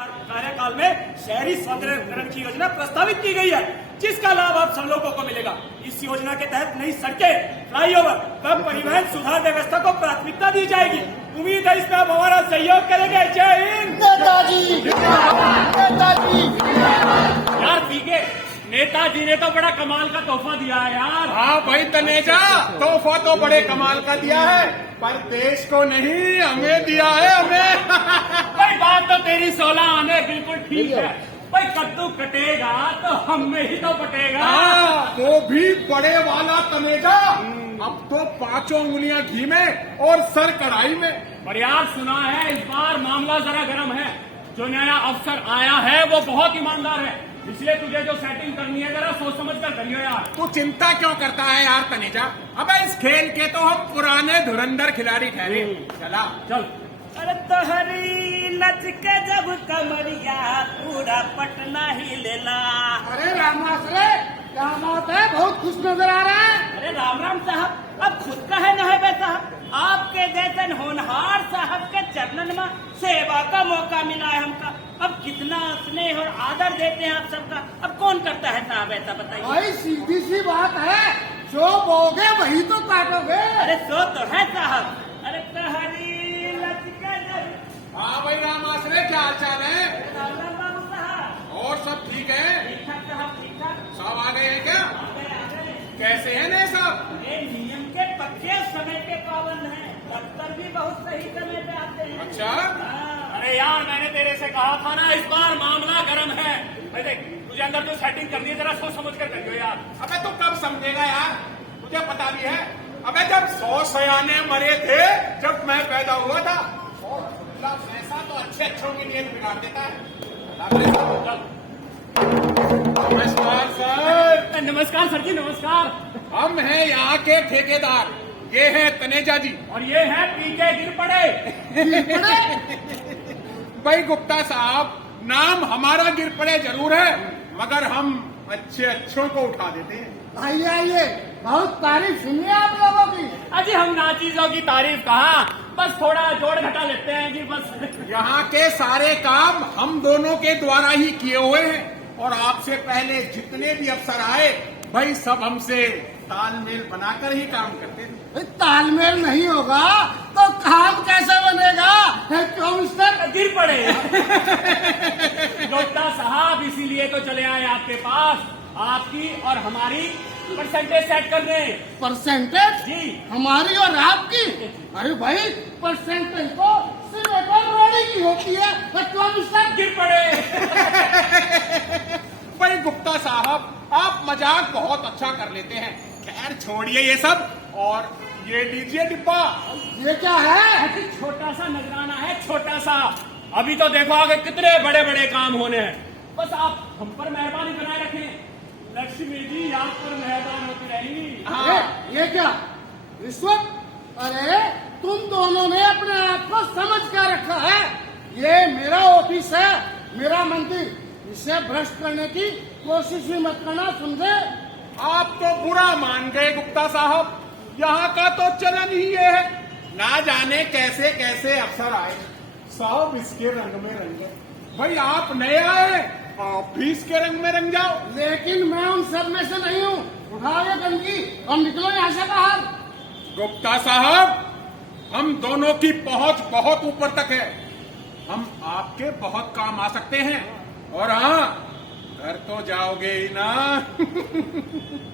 कार्यकाल में शहरी सौंदर्यीकरण की योजना प्रस्तावित की गई है, जिसका लाभ आप सब लोगों को मिलेगा। इस योजना के तहत नई सड़कें, फ्लाईओवर व परिवहन सुधार व्यवस्था को प्राथमिकता दी जाएगी। उम्मीद है इसमें आप हमारा सहयोग करेंगे। जय हिंद। नेताजी नेताजी। यार पीके, नेताजी ने तो बड़ा कमाल का तोहफा दिया है यार। हाँ भाई तनेजा, तोहफा तो बड़े कमाल का दिया है, पर देश को नहीं हमें दिया है, हमें। भाई बात तो तेरी 16 आने बिल्कुल ठीक है। भाई कद्दू कटेगा तो हम में ही तो पटेगा। हाँ, वो भी बड़े वाला तनेजा। अब तो 5 उंगलियां घी में और सर कढ़ाई में। पर यार सुना है इस बार मामला जरा गर्म है। जो नया अफसर आया है वो बहुत ईमानदार है, इसलिए तुझे जो सेटिंग करनी है जरा सोच समझ कर करियो यार। तू चिंता क्यों करता है यार तनेजा? अबे इस खेल के तो हम पुराने धुरंधर खिलाड़ी ठहरे। चला चल। अरे तोहरी नच के जब कमरिया पूरा पटना ही लेला। अरे रामाश्रे, क्या बात है, बहुत खुश नजर आ रहा है। अरे राम राम साहब, अब खुद का है न है बे साहब, आपके जैसे होनहार साहब के चरणन में सेवा का मौका मिला है हमका। अब कितना स्नेह और आदर देते हैं आप सबका, अब कौन करता है साहब, ऐसा बताइए। भाई सीधी सी बात है, जो बोगे वही तो काटोगे। अरे सो तो है साहब। अरे तोहरी नच के जब। हाँ भाई रामाश्रे, क्या हाल चाल है? राम राम बाबू साहब। और सब ठीक है? ठीक ठाक साहब, ठीक ठाक। सब आ गए हैं क्या? आ गए। कैसे हैं ने सब? ये नियम के पक्के समय के पाबंद हैं, दफ्तर भी बहुत सही समय पे आते हैं। अच्छा। हाँ। अरे यार मैंने तेरे से कहा था ना इस बार मामला गर्म है। भाई देख, तुझे अंदर जो सेटिंग करनी है जरा सोच समझ कर करियो यार। अबे तू कब समझेगा यार, तुझे पता भी है। अबे जब 100 सयाने मरे थे जब मैं पैदा हुआ था, और खुला पैसा तो अच्छों की नीयत बिगाड़ देता है। नमस्कार सर। नमस्कार सर जी, नमस्कार। हम हैं यहाँ के ठेकेदार, ये है तनेजा जी। और ये है पीके गिर पड़े। भाई गुप्ता साहब, नाम हमारा गिर पड़े जरूर है, मगर हम अच्छों को उठा देते हैं। आइए आइए, बहुत तारीफ सुनी है आप लोगों की। अजी हम नाचीजों की तारीफ कहा, बस थोड़ा जोड़ घटा लेते हैं जी बस। यहाँ के सारे काम हम दोनों के द्वारा ही किए हुए हैं, और आपसे पहले जितने भी अफसर आए भाई सब हमसे तालमेल बनाकर ही काम करते थे। भाई तालमेल नहीं होगा तो काम कैसे बनेगा? है क्यों मिस्टर? गिर पड़े। गुप्ता साहब इसीलिए तो चले आए आपके पास, आपकी और हमारी परसेंटेज सेट करने। परसेंटेज? जी। हमारी और आपकी? अरे भाई, परसेंटेज तो सिर्फ एक और रोड़ी की होती है। है क्यों मिस्टर? गिर पड़े। भाई गुप्ता साहब, आप मजाक बहुत अच्छा कर लेते हैं। खैर छोड़िए ये सब, और ये लीजिए डिब्बा। ये क्या है? ऐसी छोटा सा नजराना है, छोटा सा। अभी तो देखो आगे कितने बड़े बड़े काम होने हैं। बस आप हम पर मेहरबानी बनाए रखें। लक्ष्मी जी आप पर मेहरबान होती रहेंगी। हाँ। ये क्या रिश्वत? अरे तुम दोनों ने अपने आप को समझ कर रखा है। ये मेरा ऑफिस है, मेरा मंदिर, इसे भ्रष्ट करने की कोशिश भी मत करना, समझे? आप तो बुरा मान गए गुप्ता साहब, यहाँ का तो चलन ही ये है। ना जाने कैसे कैसे अफसर आए, सब इसके रंग में रंगे। भाई आप नए आए, आप भी इसके रंग में रंग जाओ। लेकिन मैं उन सब में से नहीं हूँ। उठाओ ये गंदगी और निकलो यहाँ से बाहर। गुप्ता साहब, हम दोनों की पहुंच बहुत ऊपर तक है, हम आपके बहुत काम आ सकते हैं। और हाँ, घर तो जाओगे ही ना।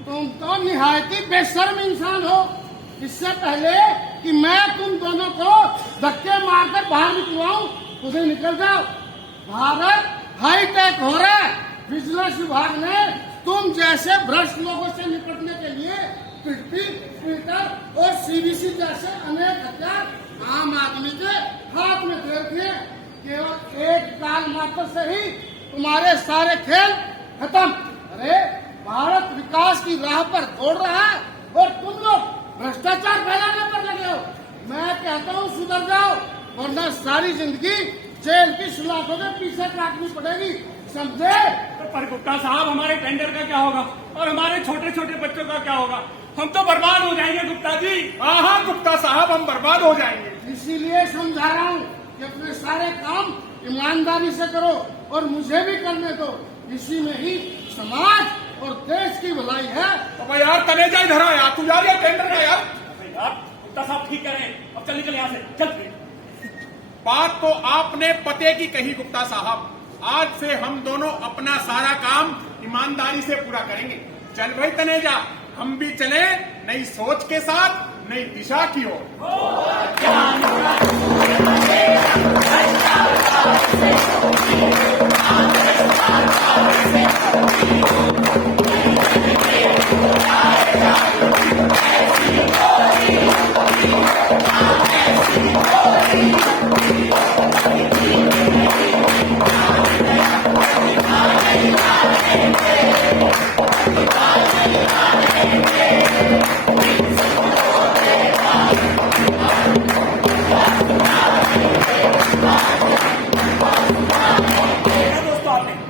तुम तो निहायती बेशर्म इंसान हो। इससे पहले कि मैं तुम दोनों को धक्के मारकर बाहर निकलवाऊं, उसे निकल जाओ। भारत हाईटेक हो रहा है। विजिलेंस विभाग ने तुम जैसे भ्रष्ट लोगों से निपटने के लिए पिट्टी, ट्विटर और सीबीसी जैसे अनेक हथियार आम आदमी के हाथ में दे दिए। केवल एक काल मात्र से ही तुम्हारे सारे खेल खत्म। अरे भारत विकास की राह पर दौड़ रहा है और तुम लोग भ्रष्टाचार फैलाने पर लगे हो। मैं कहता हूँ सुधर जाओ, वरना सारी जिंदगी जेल की सलाखों के पीछे काटनी पड़ेगी, समझे? पर गुप्ता साहब, हमारे टेंडर का क्या होगा और हमारे छोटे छोटे बच्चों का क्या होगा? हम तो बर्बाद हो जाएंगे गुप्ता जी। हाँ गुप्ता साहब, हम बर्बाद हो जाएंगे। इसीलिए समझा रहा हूँ कि अपने सारे काम ईमानदारी से करो और मुझे भी करने दो। इसी में ही समाज और देश की भलाई है। तो भाई यार कलेजा इधर आ यार, तू यार ये टेंडर का यार। यार गुप्ता साहब ठीक करें, अब चल निकल यहाँ से, चल। बात तो आपने पते की कही गुप्ता साहब। आज से हम दोनों अपना सारा काम ईमानदारी से पूरा करेंगे। चल भाई तनेजा, हम भी चले नई सोच के साथ, नई दिशा की ओर।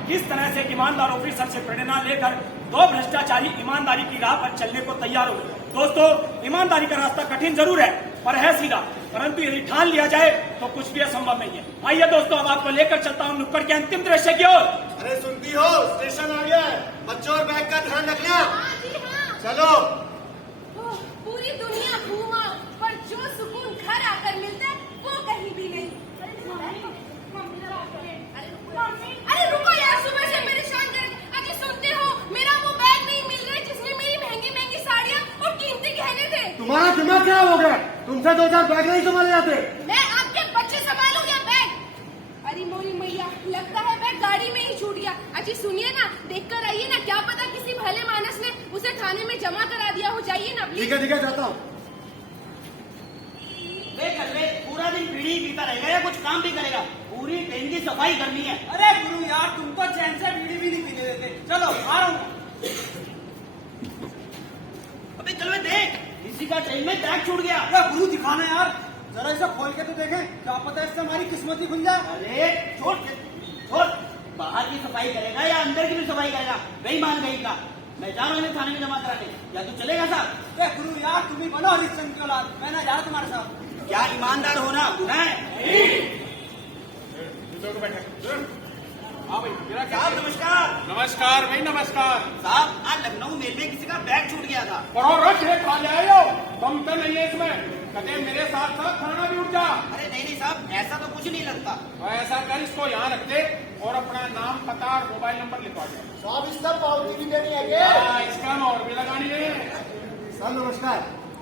किस तरह से एक ईमानदार ऑफिसर से प्रेरणा लेकर दो भ्रष्टाचारी ईमानदारी की राह पर चलने को तैयार हो गए। दोस्तों, ईमानदारी का रास्ता कठिन जरूर है पर है सीधा, परंतु यदि ठान लिया जाए तो कुछ भी असंभव नहीं है। आइए दोस्तों, अब आपको लेकर चलता हूँ नुक्कड़ के अंतिम दृश्य की ओर। अरे सुनती हो, स्टेशन आ गया है। बच्चों और बैग का ध्यान रखना। चलो। पूरी दुनिया घूमा पर जो सुकून घर आकर मिलता है वो कहीं भी नहीं। अरे रुको यार, सुबह से परेशान कर। अरे सुनते हो, मेरा वो बैग नहीं मिल रहा जिसमें मेरी महंगी महंगी साड़ियाँ और कीमती गहने थे। तुम्हारा दिमाग क्या हो गया? तुमसे 2-4 बैग नहीं संभाले जाते। मैं आपके बच्चे संभालूं या बैग? अरे मोरी मैया, लगता है बैग गाड़ी में ही छूट गया। अजी सुनिए ना, देख कर आइए ना, क्या पता किसी भले मानस ने उसे थाने में जमा करा दिया हो। जाइए ना प्लीज। ठीक है जाता हूँ। पूरा दिन बीड़ी पीता रहेगा या कुछ काम भी करेगा? पूरी ट्रेन की सफाई करनी है। अरे गुरु यार, तुमको चैन से बीड़ी भी नहीं पीने देते। चलो आ रहा हूँ। अबे चल बे, देख किसी का ट्रेन में बैग छूट गया। अरे गुरु दिखाना यार, जरा इसे खोल के तो देखें, क्या पता इससे हमारी किस्मत ही खुल जाए। अरे छोड़ छोड़, बाहर की सफाई करेगा या अंदर की भी सफाई करेगा? बेईमान गई का। मैं जा रहा हूँ थाने में जमा कराने, या तू चलेगा साहब? अरे गुरु यार, तुम ही बनो हरिश्चंद्र की औलाद, मैं ना जा तुम्हारे साथ। क्या ईमानदार होना गुनाह है? हाँ भाई, मेरा क्या? साहब नमस्कार। नमस्कार भाई, नमस्कार साहब, आज लखनऊ मेल में किसी का बैग छूट गया था। करो रश है, खा जाए हो। दम तो नहीं है इसमें, कदे मेरे साथ साथ खाना भी उठ जा। अरे नहीं साहब, ऐसा तो कुछ नहीं लगता। और ऐसा कर, इसको यहाँ रख दे और अपना नाम, पता और मोबाइल नंबर लिखवा दे। साहब इसका पावती भी देनी है। हाँ, इसका और भी लगानी है। सर नमस्कार।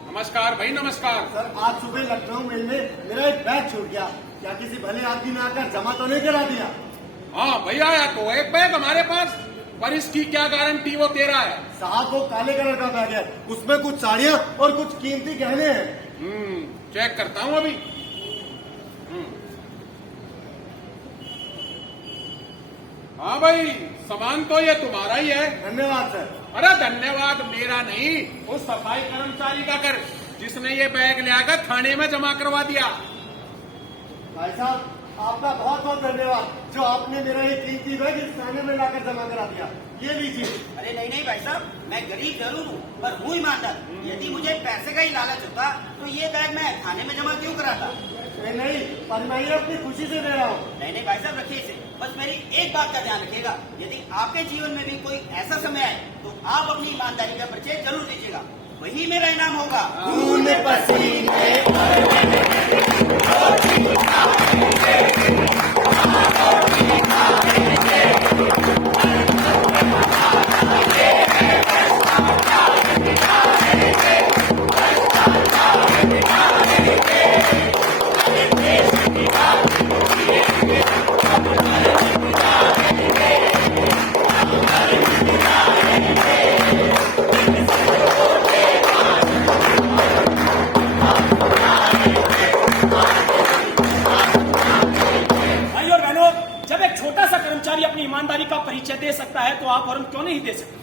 नमस्कार भाई, नमस्कार। सर आज सुबह लखनऊ मेल में मेरा एक बैग छूट गया। क्या किसी भले आदमी ने आकर जमा तो नहीं करा दिया? हाँ भैया, आया तो एक बैग हमारे पास, पर इसकी क्या गारंटी वो तेरा है? साहब वो काले कलर का बैग है, उसमें कुछ साड़ियाँ और कुछ कीमती गहने हैं। चेक करता हूँ अभी। हाँ भाई, सामान तो ये तुम्हारा ही है। धन्यवाद सर। अरे धन्यवाद मेरा नहीं, उस सफाई कर्मचारी का कर जिसने ये बैग ले आकर थाने में जमा करवा दिया। भाई साहब आपका बहुत बहुत धन्यवाद, जो आपने मेरा ये कीमती बैग इस थाने में लाकर जमा करा दिया। ये लीजिए। अरे नहीं भाई साहब, मैं गरीब जरूर हूँ पर हूँ ईमानदार। यदि मुझे पैसे का ही लालच होता तो ये बैग मैं थाने में जमा क्यों कराता? नहीं, पर मैं ये अपनी खुशी से दे रहा हूँ। नहीं भाई साहब, रखिए इसे। बस मेरी एक बात का ध्यान रखिएगा, यदि आपके जीवन में भी कोई ऐसा समय आए तो आप अपनी ईमानदारी का परिचय जरूर दीजिएगा, वही मेरा इनाम होगा। खून पसीने अपनी ईमानदारी का परिचय दे सकता है तो आप और हम क्यों नहीं दे सकते?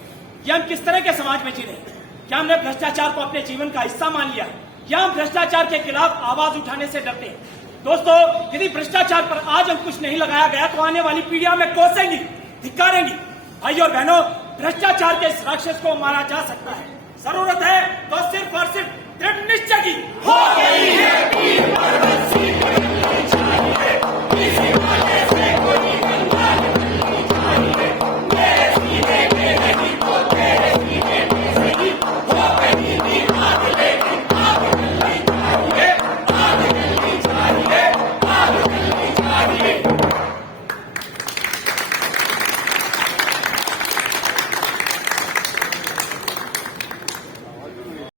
या हम किस तरह के समाज में जी रहे हैं? क्या हमने भ्रष्टाचार को अपने जीवन का हिस्सा मान लिया है, या हम भ्रष्टाचार के खिलाफ आवाज उठाने से डरते हैं? दोस्तों, यदि भ्रष्टाचार पर आज अंकुश नहीं लगाया गया तो आने वाली पीढ़ियां में कोसेंगी, धिक्कारेंगी। भाई और बहनों, भ्रष्टाचार के इस राक्षस को मारा जा सकता है। जरूरत है तो सिर्फ और सिर्फ दृढ़ निश्चय की। हो गई है